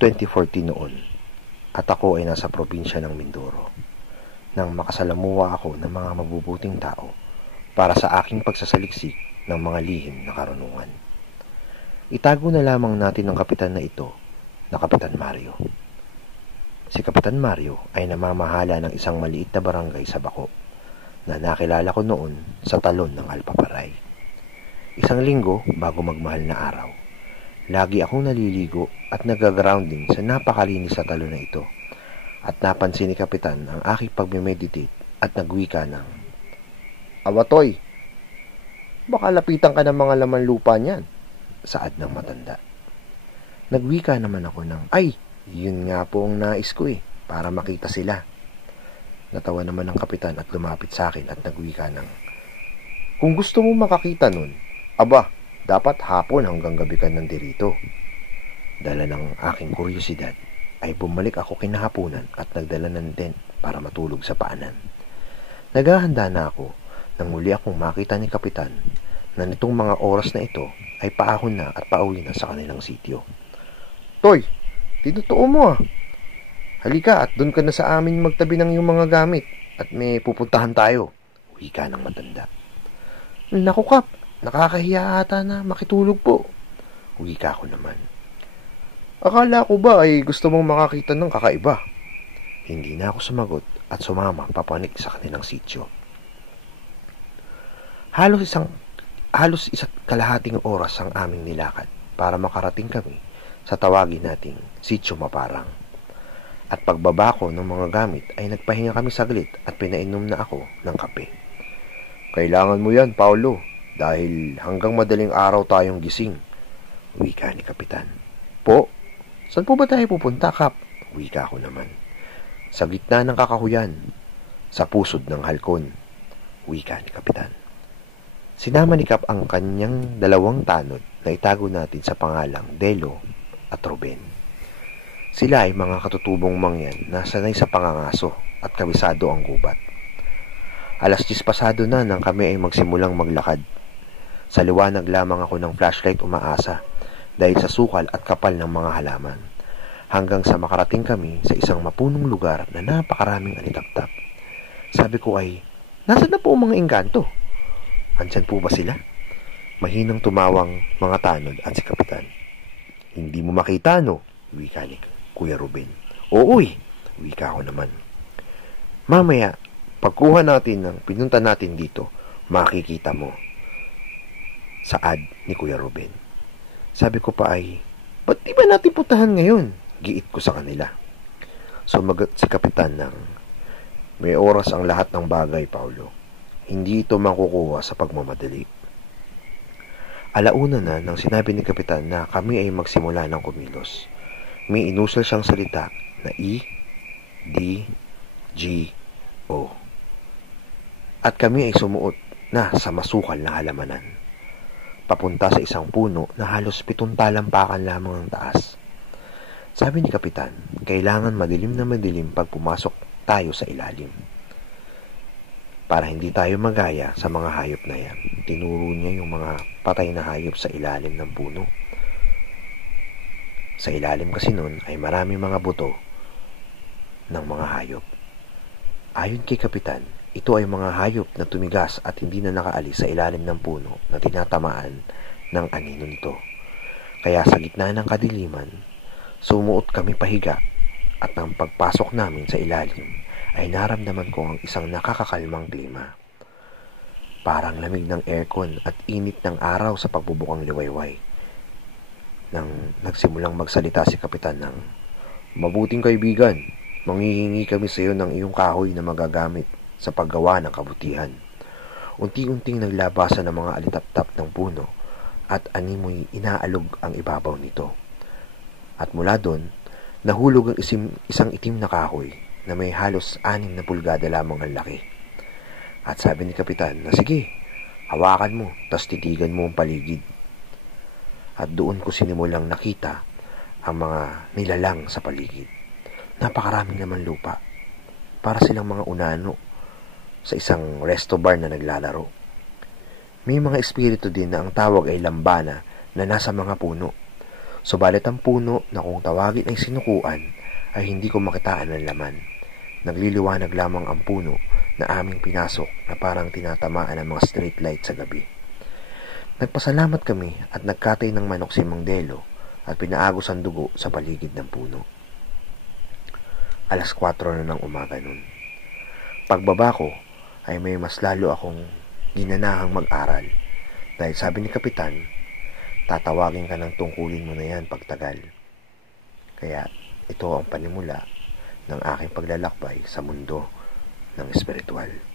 2014 noon at ako ay nasa probinsya ng Mindoro nang makasalamuha ako ng mga mabubuting tao para sa aking pagsasaliksik ng mga lihim na karunungan. Itago na lamang natin ang kapitan na ito na Kapitan Mario. Si Kapitan Mario ay namamahala ng isang maliit na barangay sa Bako na nakilala ko noon sa talon ng Alpaparay. Isang linggo bago magmahal na araw, lagi akong naliligo at nag-grounding sa napakalinis sa talon na ito at napansin ni Kapitan ang aking pagme-meditate at nagwika ng, "Awatoy, baka lapitan ka ng mga laman lupa niyan," saad ng matanda. Nagwika naman ako ng, "Ay, yun nga po ang nais ko para makita sila." Natawa naman ang Kapitan at lumapit sa akin at nagwika ng, "Kung gusto mo makakita nun, aba, dapat hapon hanggang gabi ka nandirito." Dala ng aking kuryosidad, ay bumalik ako kinahaponan at nagdala ng tent para matulog sa paanan. Naghahanda na ako nang muli akong makita ni Kapitan na nitong mga oras na ito ay paahon na at pauwi na sa kanilang sityo. "Toy, tinutuo mo Halika at doon ka na sa amin magtabi ng iyong mga gamit at may pupuntahan tayo," wika ng matanda. "Naku Kap, nakakahiya ata na makitulog po," wika ko naman. "Akala ko ba ay gusto mong makakita ng kakaiba?" Hindi na ako sumagot at sumama papanik sa kanilang sityo. Halos isa't kalahating oras ang aming nilakad para makarating kami sa tawagin nating Sitio Maparang. At pagbaba ko ng mga gamit ay nagpahinga kami saglit at pinainom na ako ng kape. "Kailangan mo yan, Paulo, dahil hanggang madaling araw tayong gising," wika ni Kapitan. "Po, saan po ba tayo pupunta, Kap?" wika ko naman. "Sa gitna ng kakahuyan, sa pusod ng halkon," wika ni Kapitan. Sinama ni Kap ang kanyang dalawang tanod na itago natin sa pangalang Delo at Ruben. Sila ay mga katutubong mangyan na sanay sa pangangaso at kabisado ang gubat. 10:00 pasado na nang kami ay magsimulang maglakad. Sa liwanag lamang ako ng flashlight umaasa dahil sa sukal at kapal ng mga halaman, hanggang sa makarating kami sa isang mapunong lugar na napakaraming alitaptap. Sabi ko ay, "Nasaan na po ang mga engkanto? Andyan po ba sila?" Mahinang tumawang mga tanod at si Kapitan. "Hindi mo makita, no?" wika ni Kuya Ruben. "Oo wika ko naman. "Mamaya, pagkuha natin ng pinunta natin dito, makikita mo," saad ni Kuya Ruben. Sabi ko pa ay, "Ba't di ba natin puntahan ngayon?" giit ko sa kanila. Sumagot si Kapitan ng, "May oras ang lahat ng bagay, Paulo. Hindi ito makukuha sa pagmamadali." Alauna na nang sinabi ni Kapitan na kami ay magsimula ng kumilos. May inusal siyang salita na E, D, G, O. At kami ay sumuot na sa masukal na halamanan, papunta sa isang puno na halos 7 talampakan lamang ang taas. Sabi ni Kapitan, kailangan madilim na madilim pag pumasok tayo sa ilalim, para hindi tayo magaya sa mga hayop na yan. Tinuro niya yung mga patay na hayop sa ilalim ng puno. Sa ilalim kasi nun ay marami mga buto ng mga hayop. Ayon kay Kapitan, ito ay mga hayop na tumigas at hindi na nakaalis sa ilalim ng puno na tinatamaan ng anino nito. Kaya sa gitna ng kadiliman, sumuot kami pahiga at ang pagpasok namin sa ilalim ay naramdaman ko ang isang nakakakalmang klima. Parang lamig ng aircon at init ng araw sa pagbubukang liwayway. Nang nagsimulang magsalita si Kapitan ng, "Mabuting kaibigan, manghihingi kami sa iyo ng iyong kahoy na magagamit sa paggawa ng kabutihan." Unti-unting naglabasan ng mga alitaptap ng puno at animoy inaalog ang ibabaw nito. At mula doon, nahulog ang isang itim na kahoy na may halos 6 na pulgada lamang ang laki. At sabi ni Kapitan na, "Sige, hawakan mo, tas titigan mo ang paligid." At doon ko sinimulang nakita ang mga nilalang sa paligid. Napakaraming naman lupa. Para silang mga unano sa isang resto bar na naglalaro. May mga espiritu din na ang tawag ay lambana na nasa mga puno. Subalit ang puno na kung tawagin ay sinukuan ay hindi ko makitaan ng laman. Nagliliwanag lamang ang puno na aming pinasok na parang tinatamaan ng mga street light sa gabi. Nagpasalamat kami at nagkatay ng manok si Mang Delo at pinaagos ang dugo sa paligid ng puno. 4:00 na ng umaga nun. Pagbaba ko ay may mas lalo akong ginanahang mag-aral dahil sabi ni Kapitan, tatawagin ka ng tungkulin mo na yan pagtagal. Kaya ito ang panimula ng aking paglalakbay sa mundo ng espiritual.